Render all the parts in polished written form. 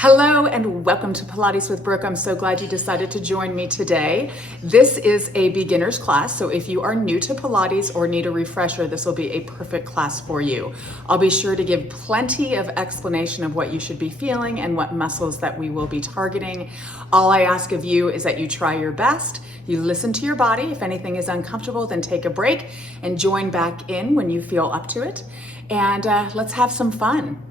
Hello and welcome to Pilates with Brooke. I'm so glad you decided to join me today. This is a beginner's class, so if you are new to Pilates or need a refresher, this will be a perfect class for you. I'll be sure to give plenty of explanation of what you should be feeling and what muscles that we will be targeting. All I ask of you is that you try your best. You listen to your body. If anything is uncomfortable, then take a break and join back in when you feel up to it. And let's have some fun.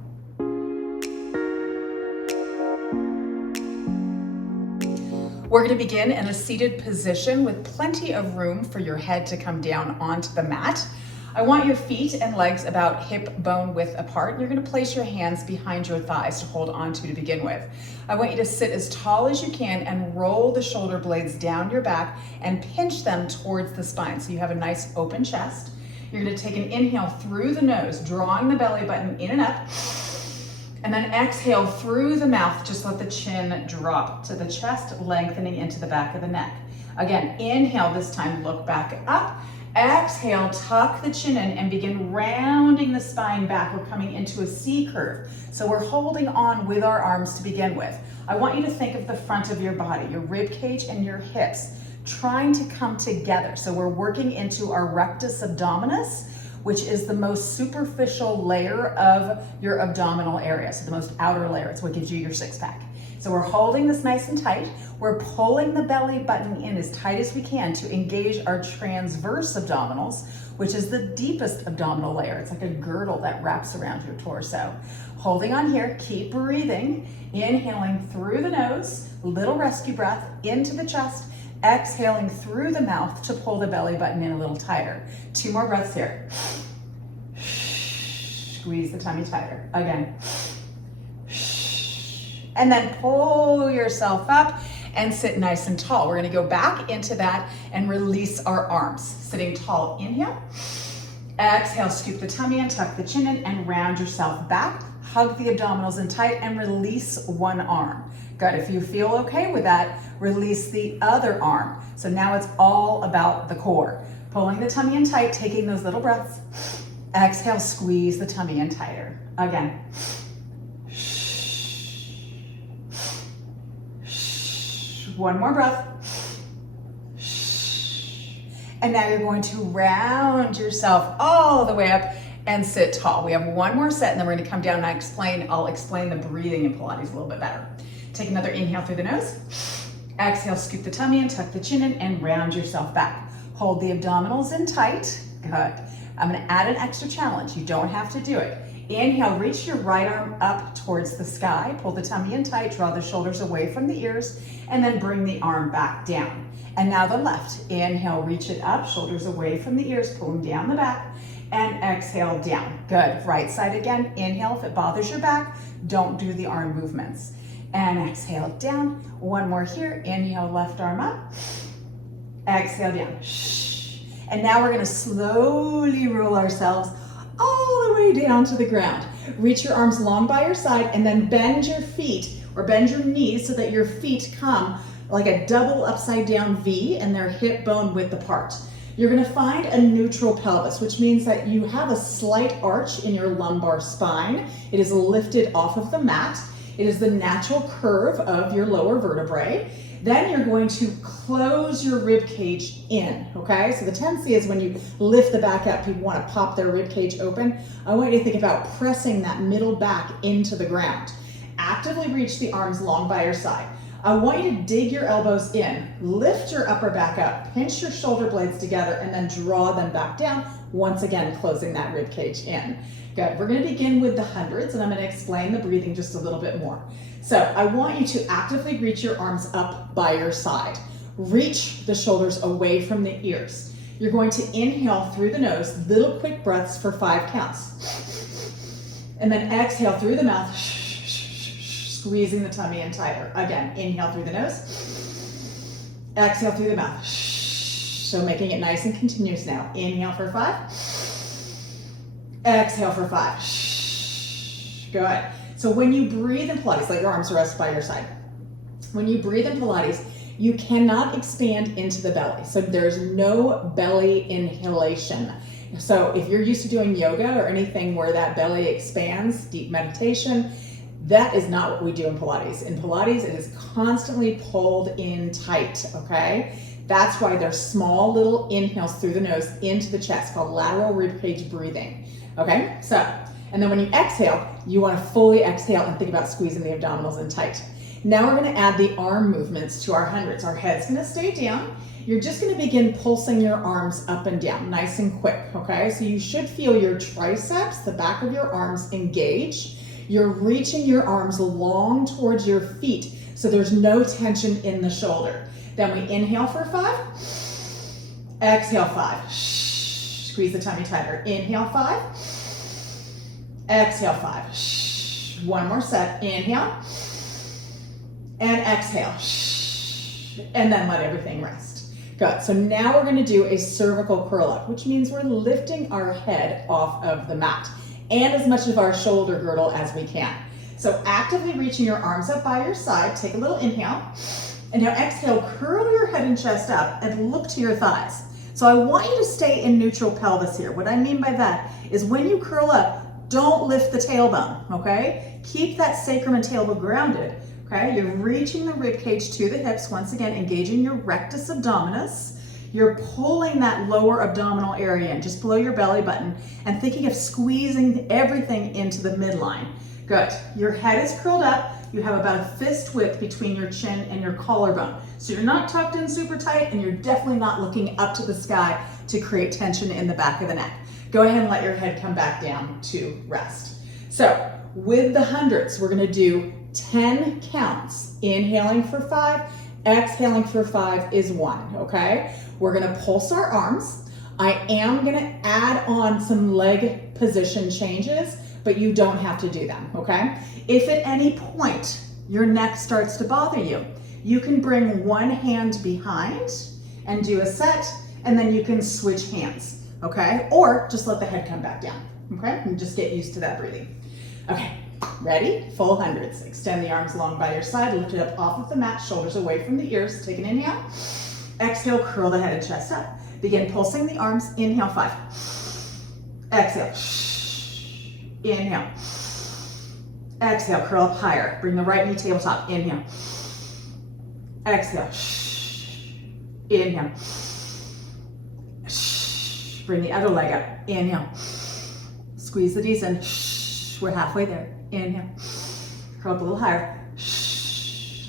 We're going to begin in a seated position with plenty of room for your head to come down onto the mat. I want your feet and legs about hip bone width apart. You're going to place your hands behind your thighs to hold onto begin with. I want you to sit as tall as you can and roll the shoulder blades down your back and pinch them towards the spine so you have a nice open chest. You're going to take an inhale through the nose, drawing the belly button in and up. And then exhale through the mouth, just let the chin drop to the chest, lengthening into the back of the neck. Again, inhale this time, look back up. Exhale, tuck the chin in and begin rounding the spine back. We're coming into a C curve. So we're holding on with our arms to begin with. I want you to think of the front of your body, your rib cage and your hips, trying to come together. So we're working into our rectus abdominis, which is the most superficial layer of your abdominal area. So the most outer layer, it's what gives you your six pack. So we're holding this nice and tight. We're pulling the belly button in as tight as we can to engage our transverse abdominals, which is the deepest abdominal layer. It's like a girdle that wraps around your torso. Holding on here, keep breathing, inhaling through the nose, little rescue breath into the chest, exhaling through the mouth to pull the belly button in a little tighter. 2 more breaths here. Squeeze the tummy tighter. Again. And then pull yourself up and sit nice and tall. We're going to go back into that and release our arms. Sitting tall, inhale. Exhale, scoop the tummy in, tuck the chin in, and round yourself back. Hug the abdominals in tight and release one arm. Good, if you feel okay with that, release the other arm. So now it's all about the core. Pulling the tummy in tight, taking those little breaths. Exhale, squeeze the tummy in tighter. Again. One more breath. And now you're going to round yourself all the way up and sit tall. We have one more set and then we're going to come down and I'll explain the breathing in Pilates a little bit better. Take another inhale through the nose. Exhale, scoop the tummy in, tuck the chin in, and round yourself back. Hold the abdominals in tight. Good. I'm going to add an extra challenge. You don't have to do it. Inhale, reach your right arm up towards the sky. Pull the tummy in tight, draw the shoulders away from the ears, and then bring the arm back down. And now the left. Inhale, reach it up, shoulders away from the ears, pull them down the back, and exhale down. Good. Right side again. Inhale, if it bothers your back, don't do the arm movements. And exhale down. One more here. Inhale, left arm up. Exhale down. And now we're going to slowly roll ourselves all the way down to the ground. Reach your arms long by your side and then bend your feet or bend your knees so that your feet come like a double upside down V and they're hip bone width apart. You're going to find a neutral pelvis, which means that you have a slight arch in your lumbar spine. It is lifted off of the mat. It is the natural curve of your lower vertebrae. Then you're going to close your rib cage in, okay? So the tendency is when you lift the back up, people want to pop their rib cage open. I want you to think about pressing that middle back into the ground. Actively reach the arms long by your side. I want you to dig your elbows in, lift your upper back up, pinch your shoulder blades together, and then draw them back down, once again closing that rib cage in. Good. We're going to begin with the hundreds, and I'm going to explain the breathing just a little bit more. So I want you to actively reach your arms up by your side. Reach the shoulders away from the ears. You're going to inhale through the nose, little quick breaths for 5 counts. And then exhale through the mouth, squeezing the tummy in tighter. Again, inhale through the nose, exhale through the mouth. So making it nice and continuous now. Inhale for 5, exhale for 5. Good. So when you breathe in Pilates, let your arms rest by your side. When you breathe in Pilates, you cannot expand into the belly. So there's no belly inhalation. So if you're used to doing yoga or anything where that belly expands, deep meditation, That is not what we do in Pilates. In Pilates, it is constantly pulled in tight, okay? That's why there's small little inhales through the nose into the chest called lateral ribcage breathing, okay? So, and then when you exhale, you wanna fully exhale and think about squeezing the abdominals in tight. Now we're gonna add the arm movements to our hundreds. Our head's gonna stay down. You're just gonna begin pulsing your arms up and down, nice and quick, okay? So you should feel your triceps, the back of your arms engage. You're reaching your arms long towards your feet, so there's no tension in the shoulder. Then we inhale for 5, exhale 5. Squeeze the tummy tighter. Inhale 5, exhale 5. One more set. Inhale and exhale. And then let everything rest. Good. So now we're going to do a cervical curl up, which means we're lifting our head off of the mat and as much of our shoulder girdle as we can. So actively reaching your arms up by your side, take a little inhale, and now exhale, curl your head and chest up and look to your thighs. So I want you to stay in neutral pelvis here. What I mean by that is when you curl up, don't lift the tailbone, okay? Keep that sacrum and tailbone grounded, okay? You're reaching the rib cage to the hips, once again, engaging your rectus abdominis. You're pulling that lower abdominal area in, just below your belly button, and thinking of squeezing everything into the midline. Good. Your head is curled up. You have about a fist width between your chin and your collarbone. So you're not tucked in super tight, and you're definitely not looking up to the sky to create tension in the back of the neck. Go ahead and let your head come back down to rest. So with the hundreds, we're gonna do 10 counts. Inhaling for 5, exhaling for 5 is 1, okay? We're gonna pulse our arms. I am gonna add on some leg position changes, but you don't have to do them, okay? If at any point your neck starts to bother you, you can bring one hand behind and do a set, and then you can switch hands, okay? Or just let the head come back down, okay? And just get used to that breathing. Okay, ready? Full hundreds. Extend the arms long by your side, lift it up off of the mat, shoulders away from the ears. Take an inhale. Exhale, curl the head and chest up. Begin pulsing the arms. Inhale, 5. Exhale. Inhale. Exhale, curl up higher. Bring the right knee tabletop. Inhale. Exhale. Inhale. Bring the other leg up. Inhale. Squeeze the knees in. We're halfway there. Inhale. Curl up a little higher.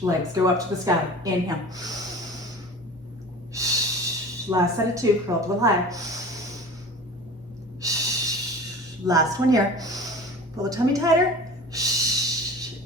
Legs go up to the sky. Inhale. Last set of 2. Curl up a little higher. Last one here. Pull the tummy tighter.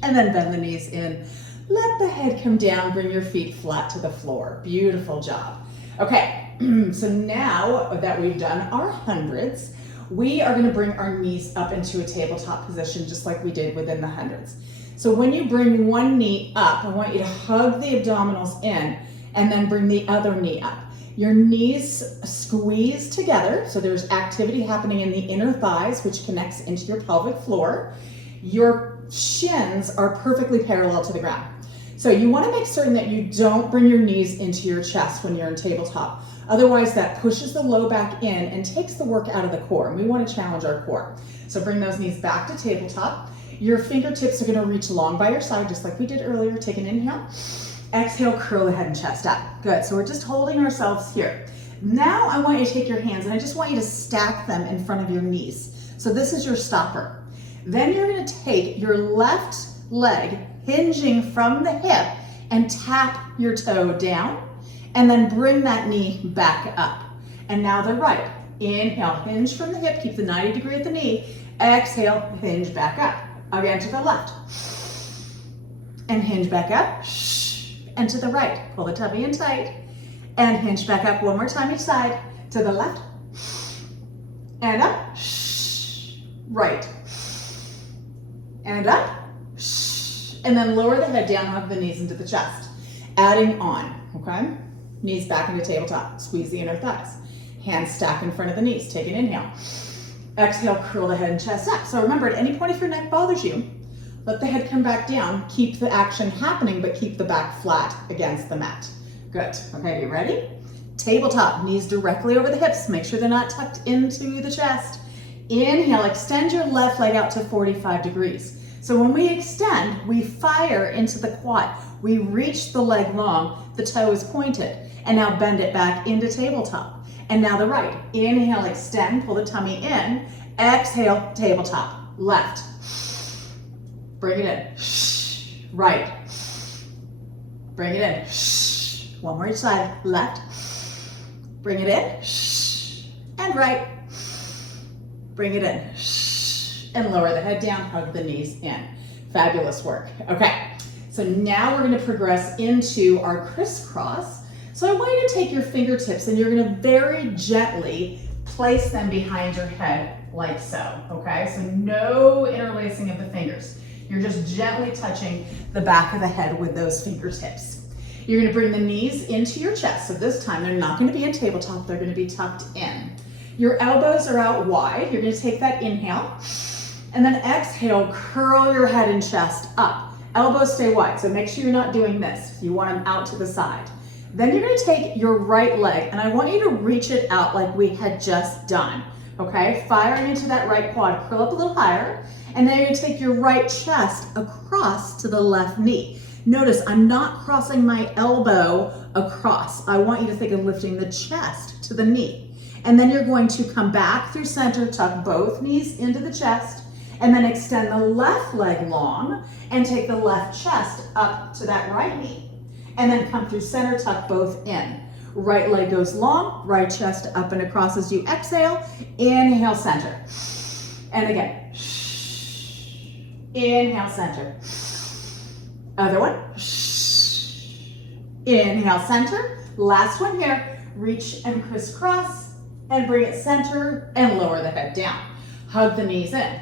And then bend the knees in. Let the head come down. Bring your feet flat to the floor. Beautiful job. Okay, so now that we've done our hundreds, we are going to bring our knees up into a tabletop position just like we did within the hundreds. So when you bring one knee up, I want you to hug the abdominals in and then bring the other knee up. Your knees squeeze together, so there's activity happening in the inner thighs, which connects into your pelvic floor. Your shins are perfectly parallel to the ground. So you want to make certain that you don't bring your knees into your chest when you're in tabletop. Otherwise, that pushes the low back in and takes the work out of the core. And we want to challenge our core. So bring those knees back to tabletop. Your fingertips are going to reach long by your side, just like we did earlier. Take an inhale. Exhale, curl the head and chest up. Good. So we're just holding ourselves here. Now I want you to take your hands and I just want you to stack them in front of your knees. So this is your stopper. Then you're going to take your left leg, hinging from the hip, and tap your toe down, and then bring that knee back up. And now the right. Inhale, hinge from the hip, keep the 90 degree at the knee. Exhale, hinge back up. Again to the left. And hinge back up. And to the right. Pull the tummy in tight. And hinge back up one more time each side. To the left. And up. Right. And up. And then lower the head down, hug the knees into the chest. Adding on, okay? Knees back into tabletop. Squeeze the inner thighs. Hands stack in front of the knees. Take an inhale. Exhale, curl the head and chest up. So remember, at any point if your neck bothers you, let the head come back down. Keep the action happening, but keep the back flat against the mat. Good. Okay, you ready? Tabletop, knees directly over the hips. Make sure they're not tucked into the chest. Inhale, extend your left leg out to 45 degrees. So when we extend, we fire into the quad. We reach the leg long, the toe is pointed, and now bend it back into tabletop. And now the right. Inhale, extend, pull the tummy in. Exhale, tabletop. Left. Bring it in. Right. Bring it in. One more each side. Left. Bring it in. And right. Bring it in. And lower the head down, hug the knees in. Fabulous work. Okay, so now we're gonna progress into our crisscross. So I want you to take your fingertips and you're gonna very gently place them behind your head like so, okay? So no interlacing of the fingers. You're just gently touching the back of the head with those fingertips. You're gonna bring the knees into your chest. So this time they're not gonna be in tabletop, they're gonna be tucked in. Your elbows are out wide. You're gonna take that inhale and then exhale, curl your head and chest up. Elbows stay wide, so make sure you're not doing this. You want them out to the side. Then you're gonna take your right leg and I want you to reach it out like we had just done, okay? Firing into that right quad, curl up a little higher, and then you're gonna take your right chest across to the left knee. Notice I'm not crossing my elbow across. I want you to think of lifting the chest to the knee. And then you're going to come back through center, tuck both knees into the chest, and then extend the left leg long and take the left chest up to that right knee. And then come through center, tuck both in. Right leg goes long, right chest up and across as you exhale. Inhale, center. And again. Inhale, center. Other one. Inhale, center. Last one here. Reach and crisscross and bring it center and lower the head down. Hug the knees in.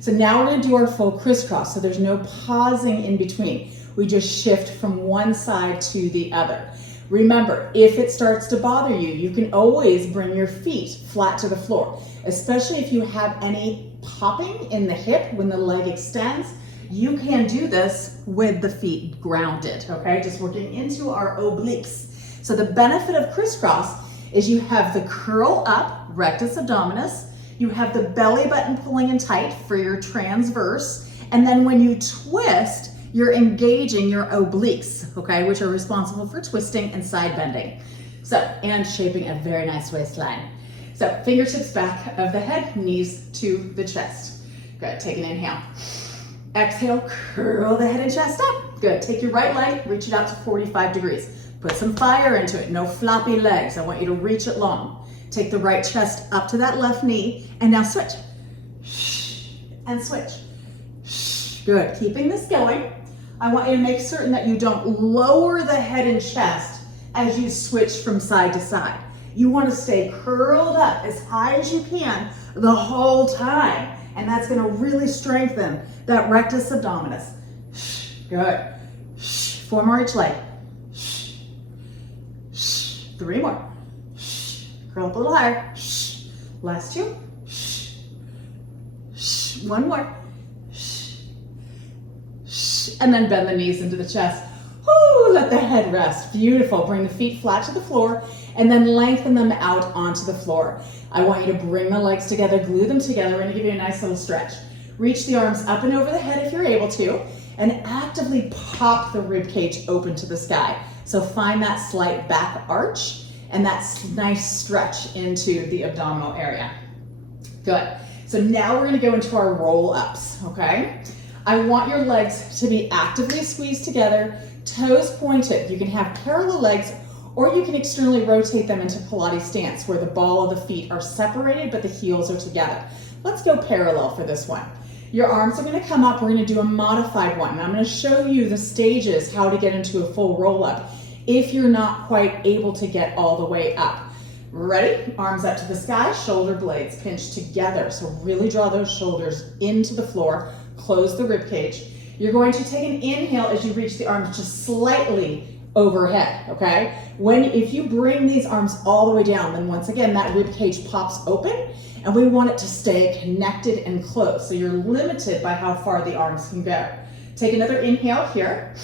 So now we're gonna do our full crisscross. So there's no pausing in between. We just shift from one side to the other. Remember, if it starts to bother you, you can always bring your feet flat to the floor, especially if you have any popping in the hip when the leg extends. You can do this with the feet grounded, okay? Just working into our obliques. So the benefit of crisscross is you have the curl up, rectus abdominis, you have the belly button pulling in tight for your transverse, and then when you twist, you're engaging your obliques, okay, which are responsible for twisting and side bending. So, and shaping a very nice waistline. So, fingertips back of the head, knees to the chest. Good, take an inhale. Exhale, curl the head and chest up. Good, take your right leg, reach it out to 45 degrees. Put some fire into it, no floppy legs. I want you to reach it long. Take the right chest up to that left knee, and now switch. And switch. Good, keeping this going. I want you to make certain that you don't lower the head and chest as you switch from side to side. You want to stay curled up as high as you can the whole time. And that's going to really strengthen that rectus abdominis. Good. 4 more each leg. 3 more. Curl up a little higher. Last 2. 1 more. And then bend the knees into the chest. Woo, let the head rest. Beautiful. Bring the feet flat to the floor and then lengthen them out onto the floor. I want you to bring the legs together, glue them together. We're going to give you a nice little stretch. Reach the arms up and over the head if you're able to, and actively pop the rib cage open to the sky. So find that slight back arch and that nice stretch into the abdominal area. Good. So now we're going to go into our roll-ups, okay? I want your legs to be actively squeezed together, toes pointed. You can have parallel legs, or you can externally rotate them into Pilates stance, where the ball of the feet are separated, but the heels are together. Let's go parallel for this one. Your arms are gonna come up. We're gonna do a modified one. And I'm gonna show you the stages, how to get into a full roll-up if you're not quite able to get all the way up. Ready? Arms up to the sky, shoulder blades pinched together. So really draw those shoulders into the floor. Close the rib cage. You're going to take an inhale as you reach the arms just slightly overhead, okay? If you bring these arms all the way down, then once again, that rib cage pops open and we want it to stay connected and close. So you're limited by how far the arms can go. Take another inhale here.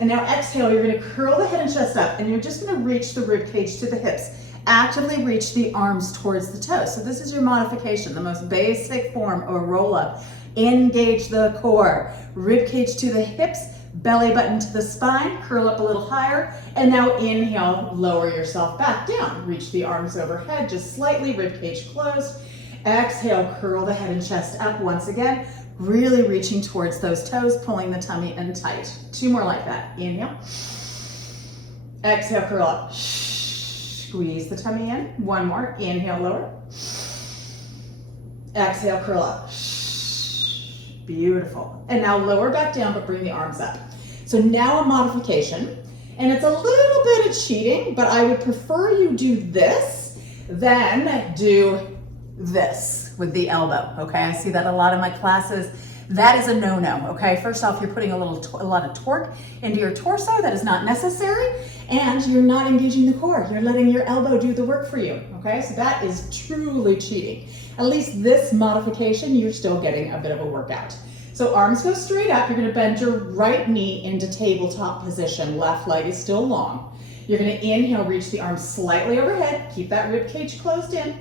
And now exhale, you're gonna curl the head and chest up and you're just gonna reach the rib cage to the hips. Actively reach the arms towards the toes. So this is your modification, the most basic form of a roll-up Engage the core. Rib cage to the hips, belly button to the spine, curl up a little higher, and now inhale, lower yourself back down. Reach the arms overhead, just slightly, rib cage closed. Exhale, curl the head and chest up once again, really reaching towards those toes, pulling the tummy in tight. 2 more like that. Inhale. Exhale, curl up. Squeeze the tummy in. 1 more. Inhale, lower. Exhale, curl up. Beautiful. And now lower back down, but bring the arms up. So now a modification, and it's a little bit of cheating, but I would prefer you do this than do this with the elbow, okay? I see that a lot in my classes. That is a no-no, okay? First off, you're putting a lot of torque into your torso that is not necessary, and you're not engaging the core. You're letting your elbow do the work for you, okay? So that is truly cheating. At least this modification, you're still getting a bit of a workout. So arms go straight up. You're gonna bend your right knee into tabletop position. Left leg is still long. You're gonna inhale, reach the arms slightly overhead. Keep that rib cage closed in.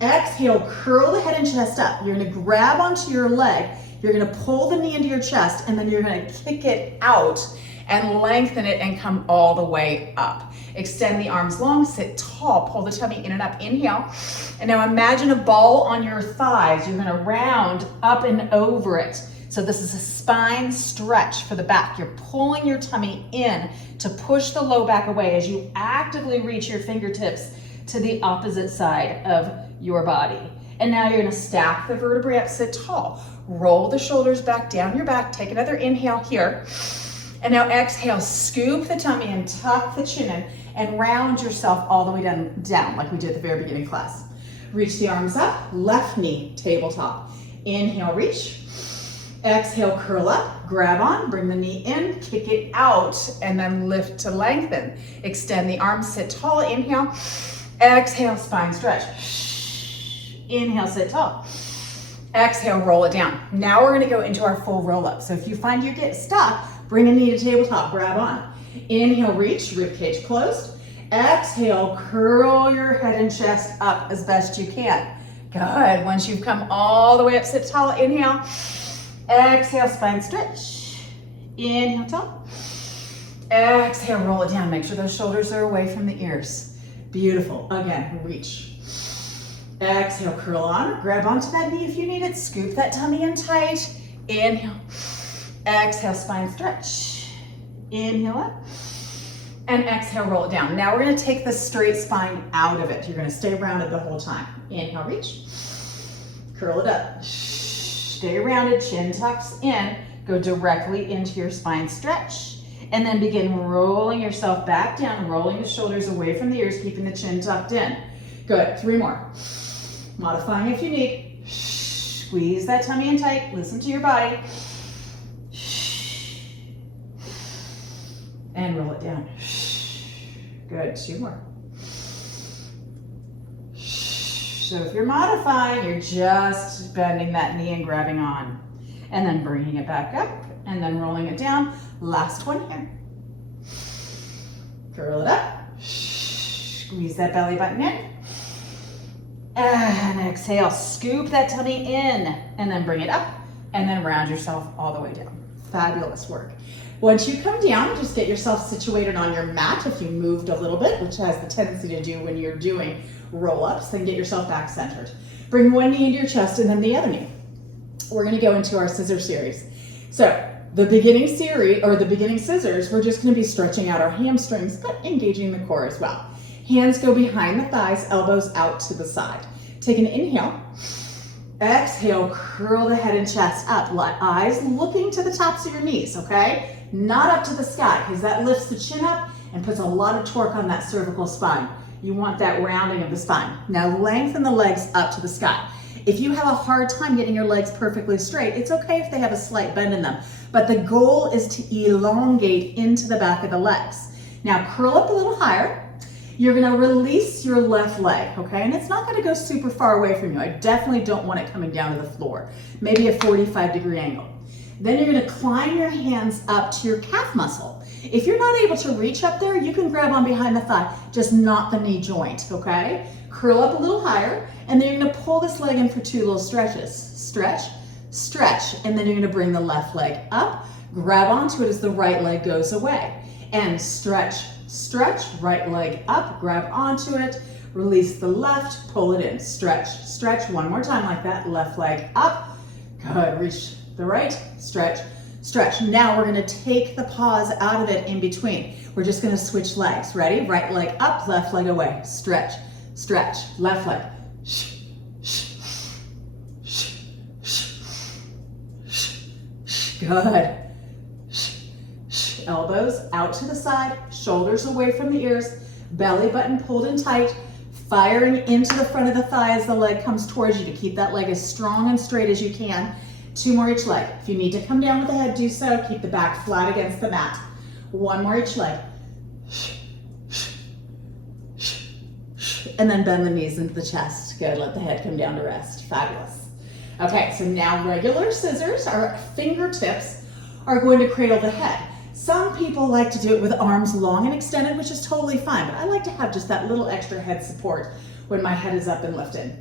Exhale, curl the head and chest up. You're gonna grab onto your leg. You're gonna pull the knee into your chest, and then you're gonna kick it out and lengthen it and come all the way up. Extend the arms long, sit tall, pull the tummy in and up, inhale. And now imagine a ball on your thighs. You're gonna round up and over it. So this is a spine stretch for the back. You're pulling your tummy in to push the low back away as you actively reach your fingertips to the opposite side of your body. And now you're gonna stack the vertebrae up, sit tall. Roll the shoulders back down your back. Take another inhale here. And now exhale, scoop the tummy and tuck the chin in and round yourself all the way down like we did at the very beginning class. Reach the arms up, left knee, tabletop. Inhale, reach. Exhale, curl up, grab on, bring the knee in, kick it out, and then lift to lengthen. Extend the arms, sit tall, inhale. Exhale, spine stretch. Inhale, sit tall. Exhale, roll it down. Now we're gonna go into our full roll up. So if you find you get stuck, bring a knee to tabletop, grab on. Inhale, reach, rib cage closed. Exhale, curl your head and chest up as best you can. Good, once you've come all the way up, sit tall, inhale. Exhale, spine stretch. Inhale, tall. Exhale, roll it down. Make sure those shoulders are away from the ears. Beautiful. Again, reach. Exhale, curl on. Grab onto that knee if you need it. Scoop that tummy in tight. Inhale. Exhale, spine stretch. Inhale up. And exhale, roll it down. Now we're gonna take the straight spine out of it. You're gonna stay rounded the whole time. Inhale, reach. Curl it up. Stay rounded, chin tucks in. Go directly into your spine stretch. And then begin rolling yourself back down, rolling the shoulders away from the ears, keeping the chin tucked in. Good, 3 more. Modifying if you need. Squeeze that tummy in tight, listen to your body. And roll it down. Good, 2 more. So if you're modifying, you're just bending that knee and grabbing on. And then bringing it back up and then rolling it down. Last one here. Curl it up. Squeeze that belly button in. And exhale, scoop that tummy in and then bring it up and then round yourself all the way down. Fabulous work. Once you come down, just get yourself situated on your mat if you moved a little bit, which has the tendency to do when you're doing roll-ups, then get yourself back centered. Bring one knee into your chest and then the other knee. We're gonna go into our scissor series. So the beginning series, or the beginning scissors, we're just gonna be stretching out our hamstrings, but engaging the core as well. Hands go behind the thighs, elbows out to the side. Take an inhale. Exhale, curl the head and chest up. Eyes looking to the tops of your knees, okay? Not up to the sky, because that lifts the chin up and puts a lot of torque on that cervical spine. You want that rounding of the spine. Now lengthen the legs up to the sky. If you have a hard time getting your legs perfectly straight, it's okay if they have a slight bend in them, but the goal is to elongate into the back of the legs. Now curl up a little higher. You're gonna release your left leg, okay? And it's not gonna go super far away from you. I definitely don't want it coming down to the floor. Maybe a 45-degree angle. Then you're gonna climb your hands up to your calf muscle. If you're not able to reach up there, you can grab on behind the thigh, just not the knee joint, okay? Curl up a little higher, and then you're gonna pull this leg in for 2 little stretches. Stretch, stretch. And then you're gonna bring the left leg up, grab onto it as the right leg goes away. And stretch, stretch, right leg up, grab onto it, release the left, pull it in, stretch, stretch. One more time like that, left leg up. Good, reach the right, stretch, stretch. Now we're gonna take the pause out of it in between. We're just gonna switch legs. Ready? Right leg up, left leg away. Stretch, stretch, left leg. Good. Elbows out to the side, shoulders away from the ears, belly button pulled in tight, firing into the front of the thigh as the leg comes towards you to keep that leg as strong and straight as you can. 2 more each leg. If you need to come down with the head, do so. Keep the back flat against the mat. 1 more each leg. And then bend the knees into the chest. Good, let the head come down to rest. Fabulous. Okay, so now regular scissors, our fingertips are going to cradle the head. Some people like to do it with arms long and extended, which is totally fine, but I like to have just that little extra head support when my head is up and lifted.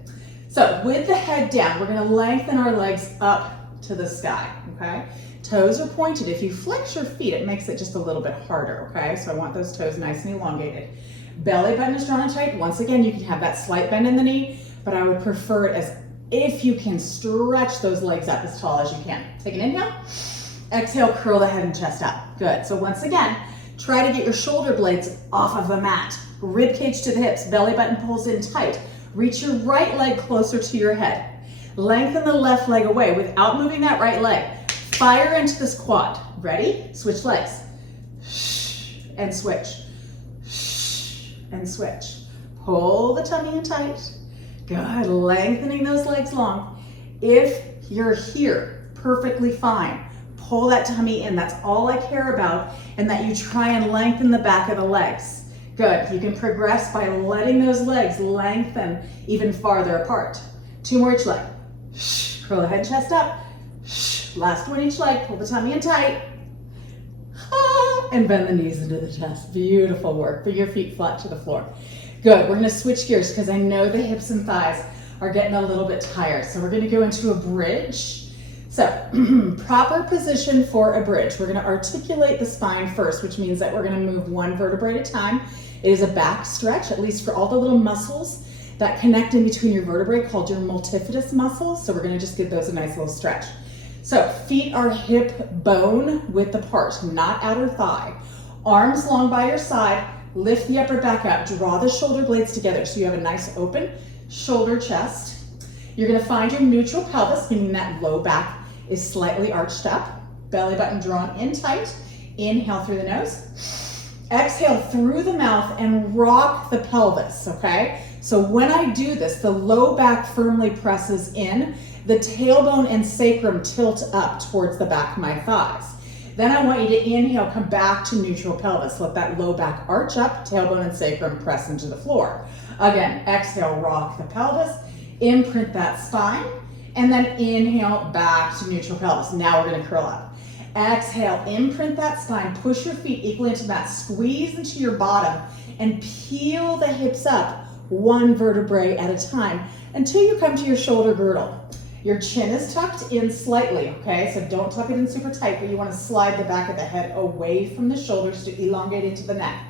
So with the head down, we're gonna lengthen our legs up to the sky, okay? Toes are pointed. If you flex your feet, it makes it just a little bit harder, okay? So I want those toes nice and elongated. Belly button is drawn and tight. Once again, you can have that slight bend in the knee, but I would prefer it as if you can stretch those legs up as tall as you can. Take an inhale. Exhale, curl the head and chest up. Good. So once again, try to get your shoulder blades off of the mat. Rib cage to the hips, belly button pulls in tight. Reach your right leg closer to your head. Lengthen the left leg away without moving that right leg. Fire into this quad. Ready? Switch legs. And switch. And switch. Pull the tummy in tight. Good. Lengthening those legs long. If you're here, perfectly fine. Pull that tummy in. That's all I care about, and that you try and lengthen the back of the legs. Good. You can progress by letting those legs lengthen even farther apart. 2 more each leg. Curl the head, chest up. Last one each leg. Pull the tummy in tight. And bend the knees into the chest. Beautiful work. Bring your feet flat to the floor. Good. We're going to switch gears because I know the hips and thighs are getting a little bit tired. So we're going to go into a bridge. So proper position for a bridge. We're going to articulate the spine first, which means that we're going to move 1 vertebrae at a time. It is a back stretch, at least for all the little muscles that connect in between your vertebrae called your multifidus muscles. So we're going to just give those a nice little stretch. So feet are hip bone width apart, not outer thigh. Arms long by your side. Lift the upper back up. Draw the shoulder blades together so you have a nice open shoulder chest. You're going to find your neutral pelvis, meaning that low back is slightly arched up. Belly button drawn in tight. Inhale through the nose. Exhale through the mouth and rock the pelvis, okay? So when I do this, the low back firmly presses in. The tailbone and sacrum tilt up towards the back of my thighs. Then I want you to inhale, come back to neutral pelvis. Let that low back arch up, tailbone and sacrum press into the floor. Again, exhale, rock the pelvis, imprint that spine, and then inhale back to neutral pelvis. Now we're gonna curl up. Exhale, imprint that spine, push your feet equally into that, squeeze into your bottom, and peel the hips up 1 vertebrae at a time until you come to your shoulder girdle. Your chin is tucked in slightly, okay? So don't tuck it in super tight, but you wanna slide the back of the head away from the shoulders to elongate into the neck.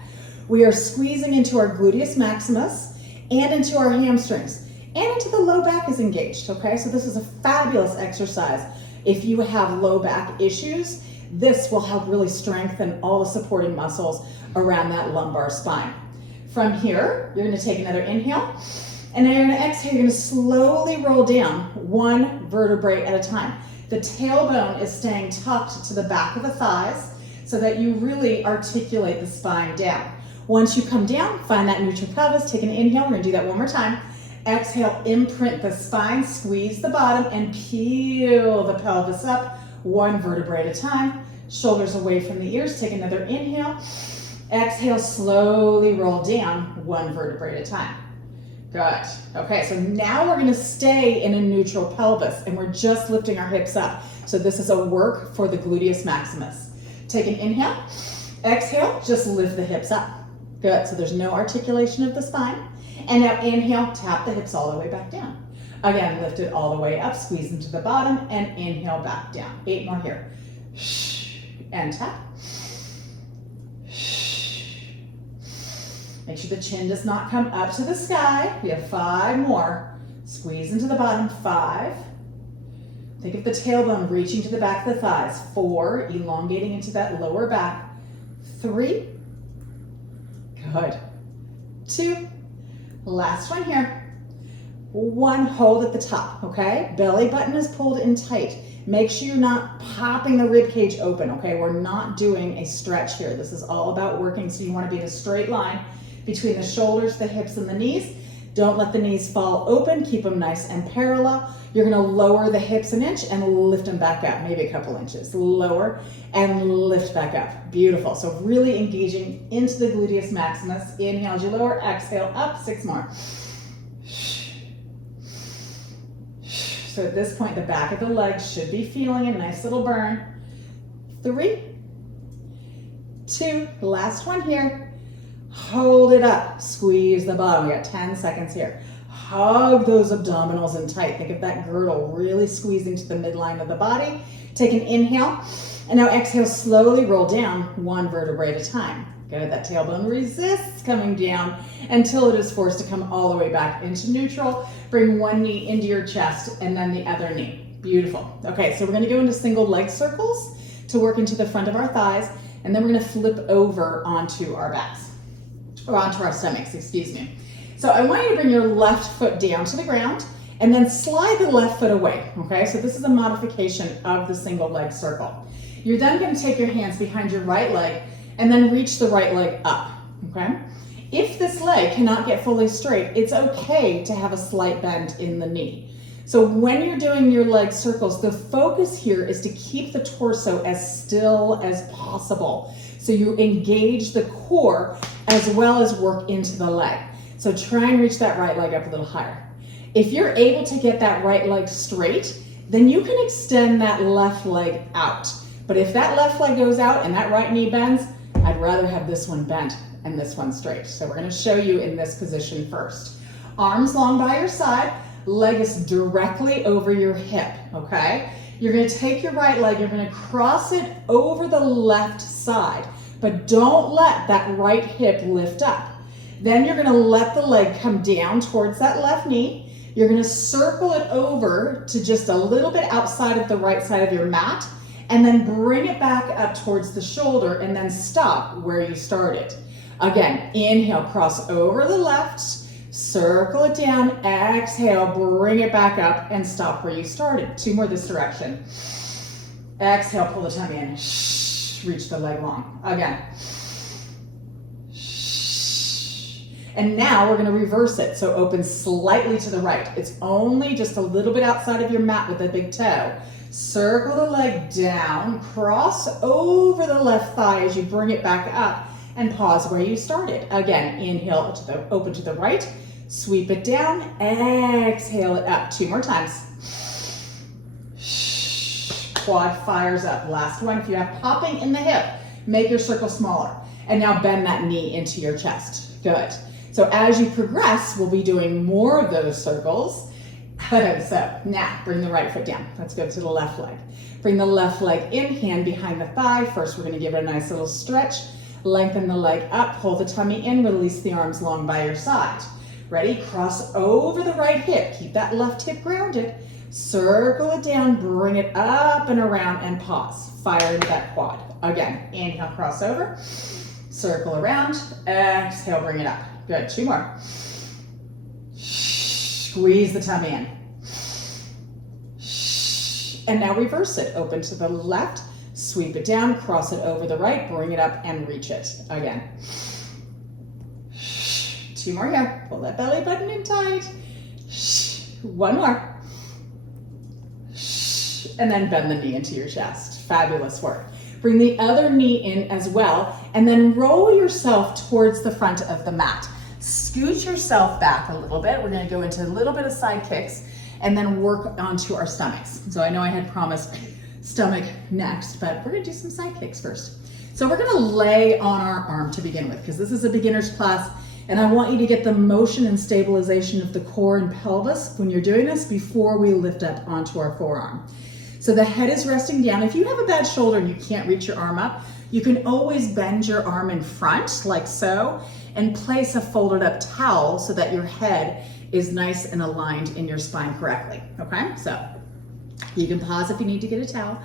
We are squeezing into our gluteus maximus and into our hamstrings and into the low back is engaged, okay? So this is a fabulous exercise. If you have low back issues, this will help really strengthen all the supporting muscles around that lumbar spine. From here, you're gonna take another inhale. And then you're gonna exhale, you're gonna slowly roll down 1 vertebrae at a time. The tailbone is staying tucked to the back of the thighs so that you really articulate the spine down. Once you come down, find that neutral pelvis, take an inhale, we're gonna do that one more time. Exhale, imprint the spine, squeeze the bottom, and peel the pelvis up 1 vertebrae at a time. Shoulders away from the ears, take another inhale. Exhale, slowly roll down 1 vertebrae at a time. Good. Okay, so now we're gonna stay in a neutral pelvis and we're just lifting our hips up. So this is a work for the gluteus maximus. Take an inhale, exhale, just lift the hips up. Good, so there's no articulation of the spine. And now inhale, tap the hips all the way back down. Again, lift it all the way up, squeeze into the bottom, and inhale back down. 8 more here. And tap. Make sure the chin does not come up to the sky. We have 5 more. Squeeze into the bottom, 5. Think of the tailbone reaching to the back of the thighs. 4, elongating into that lower back. 3. Good. 2. Last one here. 1, hold at the top, okay? Belly button is pulled in tight. Make sure you're not popping the rib cage open, okay? We're not doing a stretch here. This is all about working, so you want to be in a straight line between the shoulders, the hips, and the knees. Don't let the knees fall open. Keep them nice and parallel. You're going to lower the hips an inch and lift them back up, maybe a couple inches. Lower and lift back up. Beautiful. So really engaging into the gluteus maximus. Inhale as you lower, exhale up. 6 more. So at this point, the back of the legs should be feeling a nice little burn. 3, 2, last one here. Hold it up, squeeze the bottom. We got 10 seconds here. Hug those abdominals in tight. Think of that girdle really squeezing to the midline of the body. Take an inhale, and now exhale, slowly roll down 1 vertebrae at a time. Good, that tailbone resists coming down until it is forced to come all the way back into neutral. Bring 1 knee into your chest and then the other knee. Beautiful. Okay, so we're gonna go into single leg circles to work into the front of our thighs, and then we're gonna flip over onto our backs, or onto our stomachs, excuse me. So I want you to bring your left foot down to the ground and then slide the left foot away, okay? So this is a modification of the single leg circle. You're then gonna take your hands behind your right leg and then reach the right leg up, okay? If this leg cannot get fully straight, it's okay to have a slight bend in the knee. So when you're doing your leg circles, the focus here is to keep the torso as still as possible. So you engage the core as well as work into the leg. So try and reach that right leg up a little higher. If you're able to get that right leg straight, then you can extend that left leg out. But if that left leg goes out and that right knee bends, I'd rather have this one bent and this one straight. So we're gonna show you in this position first. Arms long by your side, leg is directly over your hip, okay? You're gonna take your right leg, you're gonna cross it over the left side, but don't let that right hip lift up. Then you're gonna let the leg come down towards that left knee. You're gonna circle it over to just a little bit outside of the right side of your mat, and then bring it back up towards the shoulder and then stop where you started. Again, inhale, cross over the left, circle it down, exhale, bring it back up and stop where you started. 2 more this direction. Exhale, pull the tummy in, reach the leg long. Again. And now we're gonna reverse it. So open slightly to the right. It's only just a little bit outside of your mat with the big toe. Circle the leg down, cross over the left thigh as you bring it back up and pause where you started. Again, inhale to the open to the right, sweep it down, exhale it up. 2 more times. Quad fires up. Last one. If you have popping in the hip, make your circle smaller. And now bend that knee into your chest. Good. So as you progress, we'll be doing more of those circles. So now bring the right foot down. Let's go to the left leg. Bring the left leg in, hand behind the thigh. First, we're gonna give it a nice little stretch. Lengthen the leg up, pull the tummy in, release the arms long by your side. Ready? Cross over the right hip. Keep that left hip grounded. Circle it down, bring it up and around and pause. Fire into that quad. Again, inhale, cross over. Circle around, exhale, bring it up. Good, 2 more. Squeeze the tummy in. And now reverse it. Open to the left, sweep it down, cross it over the right, bring it up and reach it. Again. 2 more here. Pull that belly button in tight. 1 more. And then bend the knee into your chest. Fabulous work. Bring the other knee in as well, and then roll yourself towards the front of the mat. Scoot yourself back a little bit. We're gonna go into a little bit of side kicks and then work onto our stomachs. So I know I had promised stomach next, but we're gonna do some side kicks first. So we're gonna lay on our arm to begin with, because this is a beginner's class. And I want you to get the motion and stabilization of the core and pelvis when you're doing this before we lift up onto our forearm. So the head is resting down. If you have a bad shoulder and you can't reach your arm up, you can always bend your arm in front like so and place a folded up towel so that your head is nice and aligned in your spine correctly, okay? So you can pause if you need to get a towel.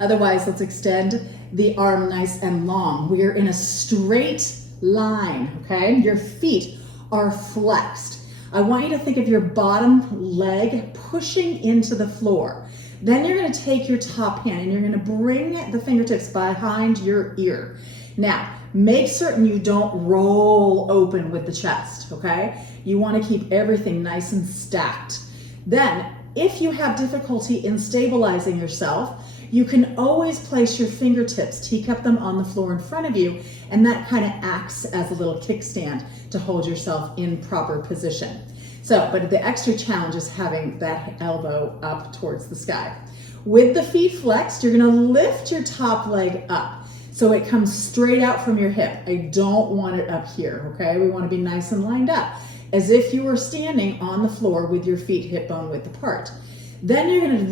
Otherwise, let's extend the arm nice and long. We are in a straight line, okay? Your feet are flexed. I want you to think of your bottom leg pushing into the floor. Then you're gonna take your top hand and you're gonna bring the fingertips behind your ear. Now, make certain you don't roll open with the chest, okay? You wanna keep everything nice and stacked. Then, if you have difficulty in stabilizing yourself, you can always place your fingertips, teacup them on the floor in front of you, and that kind of acts as a little kickstand to hold yourself in proper position. So, but the extra challenge is having that elbow up towards the sky. With the feet flexed, you're gonna lift your top leg up so it comes straight out from your hip. I don't want it up here, okay? We wanna be nice and lined up, as if you were standing on the floor with your feet hip bone width apart. Then you're gonna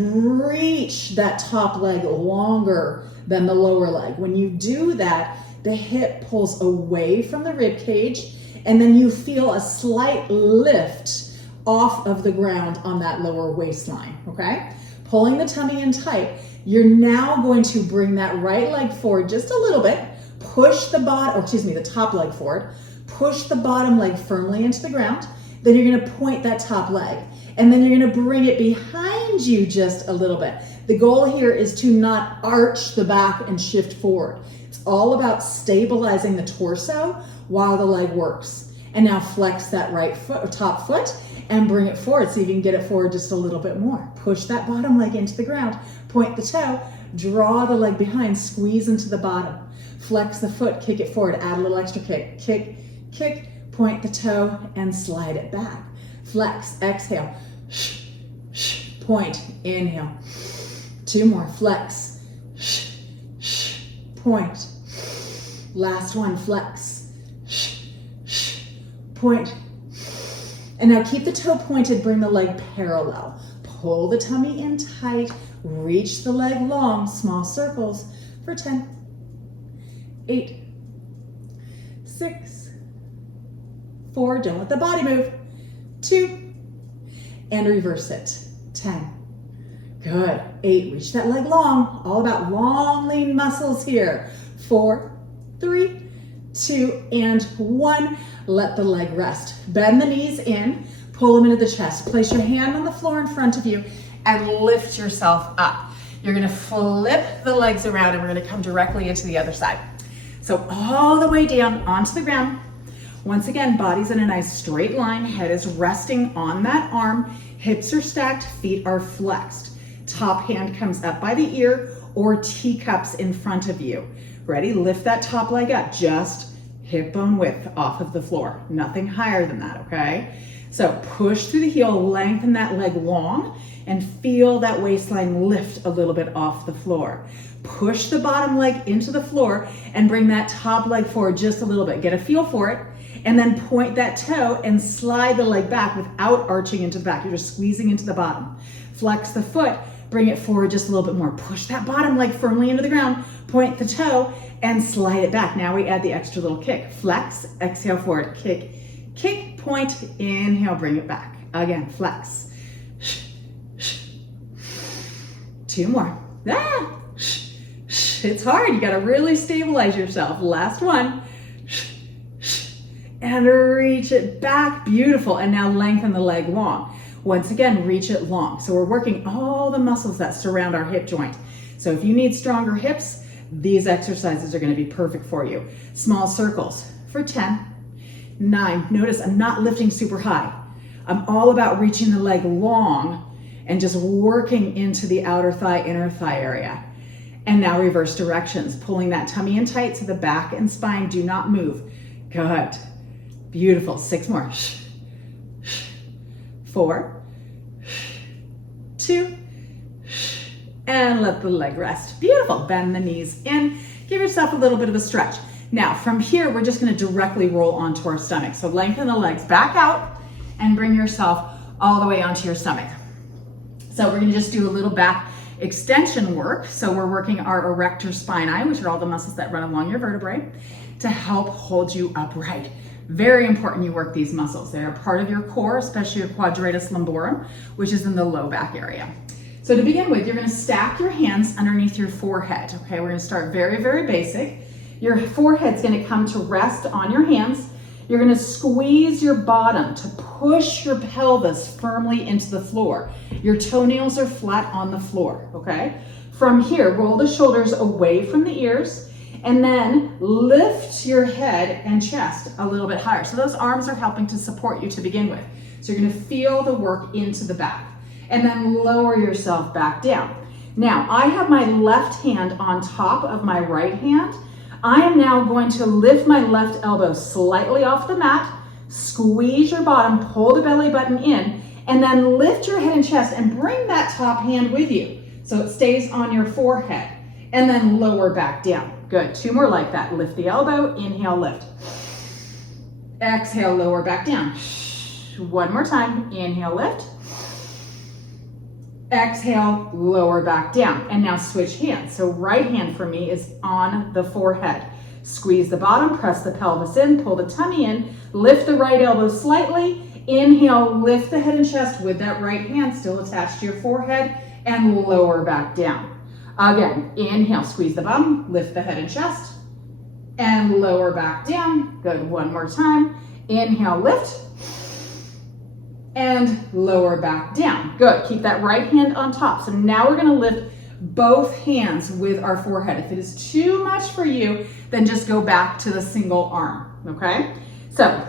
reach that top leg longer than the lower leg. When you do that, the hip pulls away from the rib cage, and then you feel a slight lift off of the ground on that lower waistline, okay? Pulling the tummy in tight, you're now going to bring that right leg forward just a little bit, push the the top leg forward, push the bottom leg firmly into the ground, then you're gonna point that top leg, and then you're gonna bring it behind you just a little bit. The goal here is to not arch the back and shift forward. It's all about stabilizing the torso while the leg works. And now flex that right foot or top foot and bring it forward so you can get it forward just a little bit more. Push that bottom leg into the ground, point the toe, draw the leg behind, squeeze into the bottom. Flex the foot, kick it forward, add a little extra kick. Kick, kick, point the toe and slide it back. Flex, exhale, point, inhale. 2 more, flex, point. Last one, flex, point. And now keep the toe pointed, bring the leg parallel. Pull the tummy in tight, reach the leg long, small circles for 10, 8, 6, 4, don't let the body move, 2, and reverse it, 10. Good, 8, reach that leg long, all about long, lean muscles here. 4, 3, 2, and 1. Let the leg rest. Bend the knees in, pull them into the chest. Place your hand on the floor in front of you and lift yourself up. You're gonna flip the legs around and we're gonna come directly into the other side. So all the way down onto the ground. Once again, body's in a nice straight line, head is resting on that arm, hips are stacked, feet are flexed. Top hand comes up by the ear or teacups in front of you. Ready? Lift that top leg up, just hip bone width off of the floor. Nothing higher than that, okay? So push through the heel, lengthen that leg long, and feel that waistline lift a little bit off the floor. Push the bottom leg into the floor and bring that top leg forward just a little bit. Get a feel for it, and then point that toe and slide the leg back without arching into the back. You're just squeezing into the bottom. Flex the foot, bring it forward just a little bit more. Push that bottom leg firmly into the ground, point the toe, and slide it back. Now we add the extra little kick. Flex, exhale forward, kick, kick, point, inhale, bring it back. Again, flex. 2 more. Ah! It's hard, you gotta really stabilize yourself. Last one. And reach it back, beautiful. And now lengthen the leg long. Once again, reach it long. So we're working all the muscles that surround our hip joint. So if you need stronger hips, these exercises are gonna be perfect for you. Small circles for 10, 9. Notice I'm not lifting super high. I'm all about reaching the leg long and just working into the outer thigh, inner thigh area. And now reverse directions, pulling that tummy in tight so the back and spine do not move. Good, beautiful. 6 more. 4, 2, and let the leg rest. Beautiful. Bend the knees in. Give yourself a little bit of a stretch. Now from here, we're just gonna directly roll onto our stomach. So lengthen the legs back out and bring yourself all the way onto your stomach. So we're gonna just do a little back extension work. So we're working our erector spinae, which are all the muscles that run along your vertebrae, to help hold you upright. Very important you work these muscles. They are part of your core, especially your quadratus lumborum, which is in the low back area. So to begin with, you're gonna stack your hands underneath your forehead. Okay, we're gonna start very, very basic. Your forehead's gonna come to rest on your hands. You're gonna squeeze your bottom to push your pelvis firmly into the floor. Your toenails are flat on the floor, okay? From here, roll the shoulders away from the ears and then lift your head and chest a little bit higher. So those arms are helping to support you to begin with. So you're gonna feel the work into the back and then lower yourself back down. Now, I have my left hand on top of my right hand. I am now going to lift my left elbow slightly off the mat, squeeze your bottom, pull the belly button in, and then lift your head and chest and bring that top hand with you so it stays on your forehead, and then lower back down. Good, 2 more like that. Lift the elbow, inhale, lift. Exhale, lower back down. 1 more time, inhale, lift. Exhale, lower back down. And now switch hands. So right hand for me is on the forehead. Squeeze the bottom, press the pelvis in, pull the tummy in, lift the right elbow slightly, inhale, lift the head and chest with that right hand still attached to your forehead, and lower back down. Again, inhale, squeeze the bum, lift the head and chest, and lower back down. Good, 1 more time. Inhale, lift, and lower back down. Good, keep that right hand on top. So now we're gonna lift both hands with our forehead. If it is too much for you, then just go back to the single arm, okay? So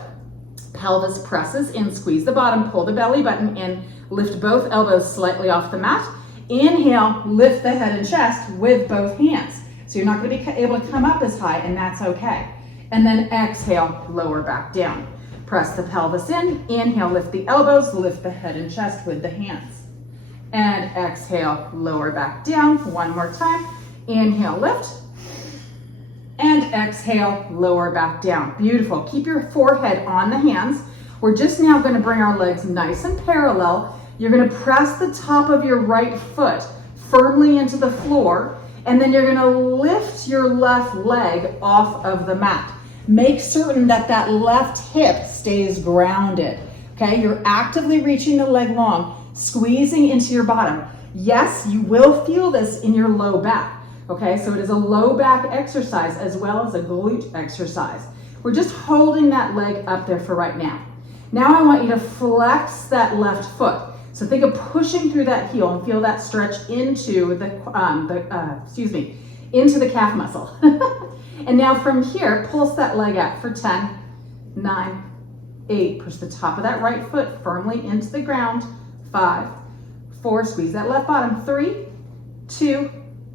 pelvis presses in, squeeze the bottom, pull the belly button in, lift both elbows slightly off the mat. Inhale, lift the head and chest with both hands. So you're not gonna be able to come up as high, and that's okay. And then exhale, lower back down. Press the pelvis in, inhale, lift the elbows, lift the head and chest with the hands. And exhale, lower back down. 1 more time. Inhale, lift. And exhale, lower back down. Beautiful. Keep your forehead on the hands. We're just now gonna bring our legs nice and parallel. You're gonna press the top of your right foot firmly into the floor, and then you're gonna lift your left leg off of the mat. Make certain that that left hip stays grounded, okay? You're actively reaching the leg long, squeezing into your bottom. Yes, you will feel this in your low back, okay? So it is a low back exercise as well as a glute exercise. We're just holding that leg up there for right now. Now I want you to flex that left foot. So think of pushing through that heel and feel that stretch into the into the calf muscle. And now from here, pulse that leg out for 10, 9, 8. Push the top of that right foot firmly into the ground. 5, 4, squeeze that left bottom. 3, 2,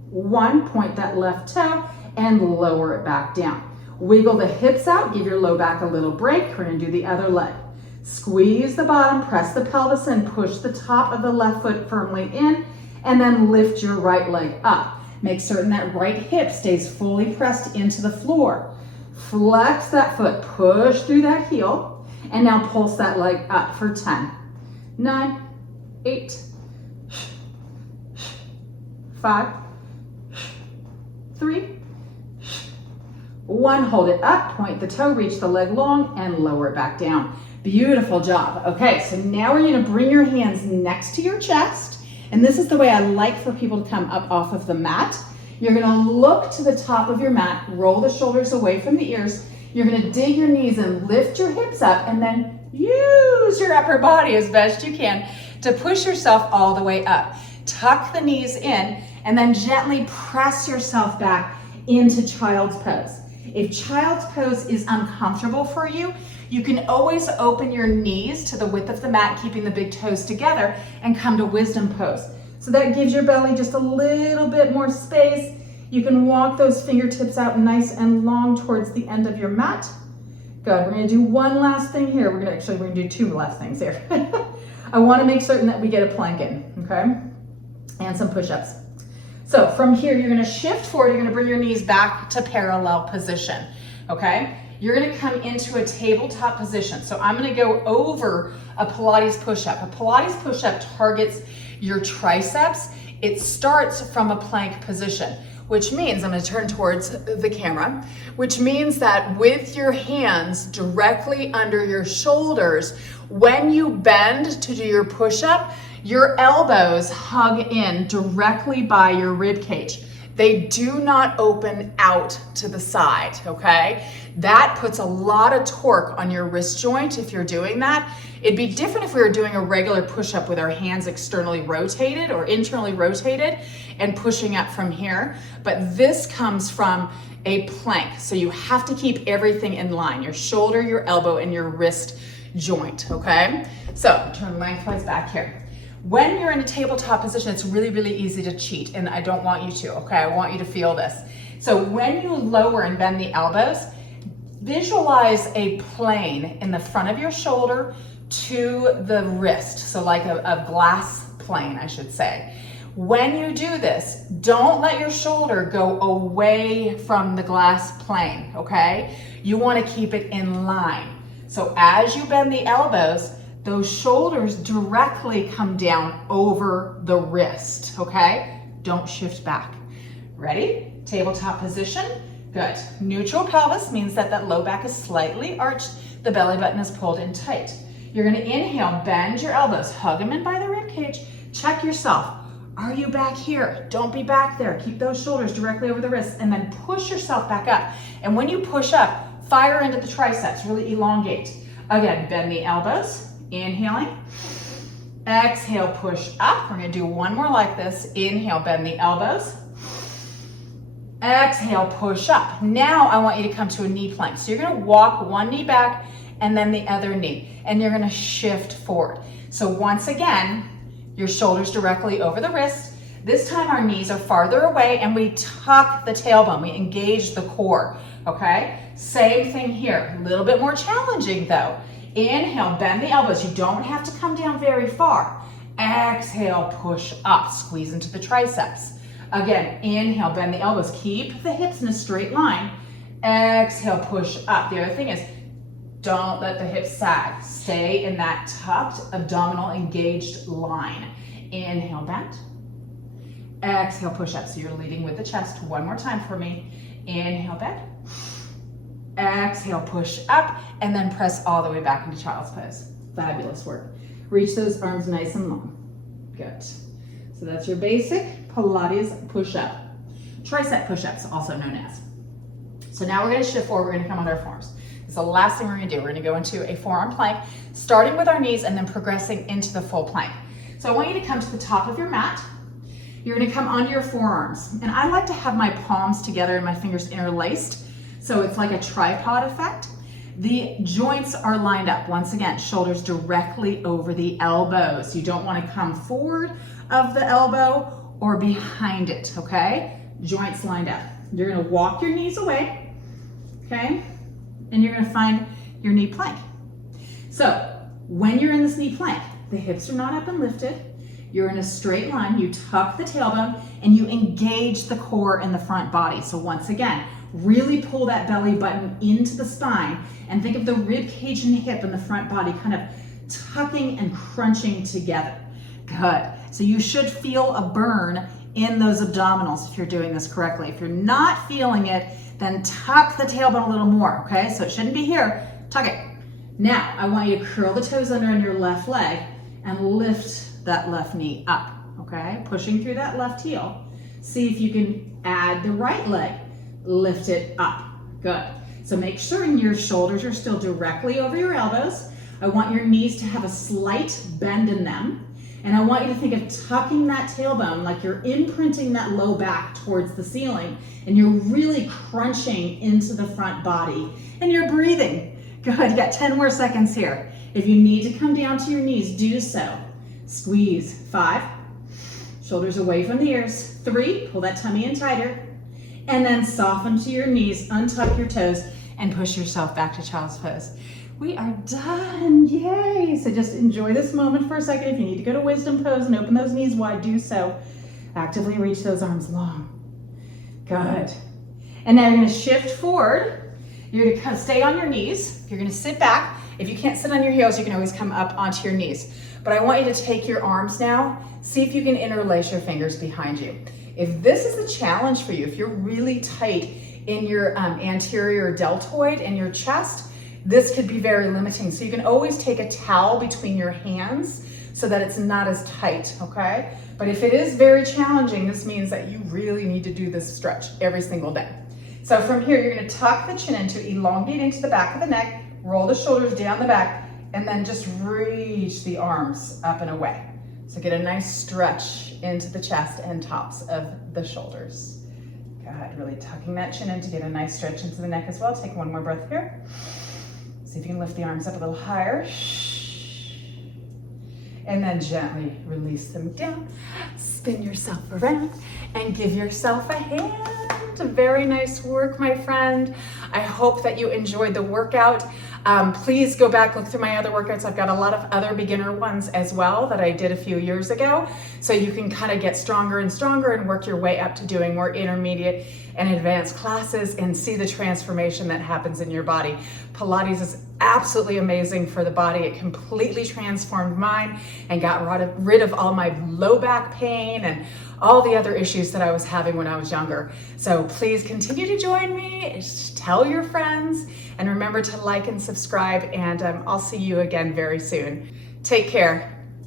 1. Point that left toe and lower it back down. Wiggle the hips out, give your low back a little break. We're gonna do the other leg. Squeeze the bottom, press the pelvis in, push the top of the left foot firmly in, and then lift your right leg up. Make certain that right hip stays fully pressed into the floor. Flex that foot, push through that heel, and now pulse that leg up for 10, 9, 8, 5, 3, 1. Hold it up, point the toe, reach the leg long, and lower it back down. Beautiful job. Okay, so now we're gonna bring your hands next to your chest. And this is the way I like for people to come up off of the mat. You're gonna look to the top of your mat, roll the shoulders away from the ears. You're gonna dig your knees and lift your hips up, and then use your upper body as best you can to push yourself all the way up. Tuck the knees in, and then gently press yourself back into child's pose. If child's pose is uncomfortable for you, you can always open your knees to the width of the mat, keeping the big toes together, and come to wisdom pose. So that gives your belly just a little bit more space. You can walk those fingertips out nice and long towards the end of your mat. Good, we're gonna do one last thing here. We're gonna do 2 last things here. I wanna make certain that we get a plank in, okay? And some push-ups. So from here, you're gonna shift forward, you're gonna bring your knees back to parallel position. okay? You're gonna come into a tabletop position. So I'm gonna go over a Pilates push-up. A Pilates push-up targets your triceps. It starts from a plank position, which means, I'm gonna turn towards the camera, which means that with your hands directly under your shoulders, when you bend to do your push-up, your elbows hug in directly by your rib cage. They do not open out to the side, okay? That puts a lot of torque on your wrist joint if you're doing that. It'd be different if we were doing a regular push-up with our hands externally rotated or internally rotated and pushing up from here, but this comes from a plank. So you have to keep everything in line, your shoulder, your elbow, and your wrist joint, okay? So turn lengthwise back here. When you're in a tabletop position, it's really, really easy to cheat, and I don't want you to, okay? I want you to feel this. So when you lower and bend the elbows, visualize a plane in the front of your shoulder to the wrist, so like a glass plane, I should say. When you do this, don't let your shoulder go away from the glass plane, okay? You wanna keep it in line. So as you bend the elbows, those shoulders directly come down over the wrist, okay? Don't shift back. Ready? Tabletop position. Good. Neutral pelvis means that that low back is slightly arched, the belly button is pulled in tight. You're gonna inhale, bend your elbows, hug them in by the rib cage, check yourself. Are you back here? Don't be back there. Keep those shoulders directly over the wrists, and then push yourself back up. And when you push up, fire into the triceps, really elongate. Again, bend the elbows. Inhaling, exhale, push up. We're gonna do one more like this. Inhale, bend the elbows. Exhale, push up. Now I want you to come to a knee plank. So you're gonna walk one knee back and then the other knee, and you're gonna shift forward. So once again, your shoulders directly over the wrist. This time our knees are farther away and we tuck the tailbone, we engage the core, okay? Same thing here, a little bit more challenging though. Inhale, bend the elbows. You don't have to come down very far. Exhale, push up, squeeze into the triceps. Again, inhale, bend the elbows. Keep the hips in a straight line. Exhale, push up. The other thing is, don't let the hips sag. Stay in that tucked, abdominal engaged line. Inhale, bend. Exhale, push up. So you're leading with the chest. One more time for me. Inhale, bend. Exhale, push up, and then press all the way back into child's pose. Fabulous work. Reach those arms nice and long. Good. So that's your basic Pilates push-up. Tricep push-ups, also known as. So now we're gonna shift forward, we're gonna come on our forearms. It's the last thing we're gonna do. We're gonna go into a forearm plank, starting with our knees and then progressing into the full plank. So I want you to come to the top of your mat. You're gonna come onto your forearms. And I like to have my palms together and my fingers interlaced. So it's like a tripod effect. The joints are lined up. Once again, shoulders directly over the elbows. You don't want to come forward of the elbow or behind it, okay? Joints lined up. You're gonna walk your knees away, okay? And you're gonna find your knee plank. So when you're in this knee plank, the hips are not up and lifted. You're in a straight line. You tuck the tailbone and you engage the core and the front body. So once again, really pull that belly button into the spine and think of the rib cage and hip and the front body kind of tucking and crunching together. Good. So you should feel a burn in those abdominals if you're doing this correctly. If you're not feeling it, then tuck the tailbone a little more, okay? So it shouldn't be here, tuck it. Now, I want you to curl the toes under on your left leg and lift that left knee up, okay? Pushing through that left heel. See if you can add the right leg. Lift it up. Good. So make sure your shoulders are still directly over your elbows. I want your knees to have a slight bend in them. And I want you to think of tucking that tailbone like you're imprinting that low back towards the ceiling and you're really crunching into the front body and you're breathing. Good. You got 10 more seconds here. If you need to come down to your knees, do so. Squeeze. 5. Shoulders away from the ears. 3. Pull that tummy in tighter. And then soften to your knees, untuck your toes, and push yourself back to child's pose. We are done, yay! So just enjoy this moment for a second. If you need to go to wisdom pose and open those knees wide, do so. Actively reach those arms long. Good. And now you're gonna shift forward. You're gonna stay on your knees. You're gonna sit back. If you can't sit on your heels, you can always come up onto your knees. But I want you to take your arms now. See if you can interlace your fingers behind you. If this is a challenge for you, if you're really tight in your anterior deltoid and your chest, this could be very limiting. So you can always take a towel between your hands so that it's not as tight, okay? But if it is very challenging, this means that you really need to do this stretch every single day. So from here, you're gonna tuck the chin into, elongate into the back of the neck, roll the shoulders down the back, and then just reach the arms up and away. So get a nice stretch into the chest and tops of the shoulders. Good, really tucking that chin in to get a nice stretch into the neck as well. Take one more breath here. See if you can lift the arms up a little higher. And then gently release them down. Spin yourself around and give yourself a hand. Very nice work, my friend. I hope that you enjoyed the workout. Please go back, look through my other workouts. I've got a lot of other beginner ones as well that I did a few years ago. So you can kind of get stronger and stronger and work your way up to doing more intermediate and advanced classes and see the transformation that happens in your body. Pilates is absolutely amazing for the body. It completely transformed mine and got rid of all my low back pain and all the other issues that I was having when I was younger. So please continue to join me, tell your friends, and remember to like and subscribe, and I'll see you again very soon. Take care.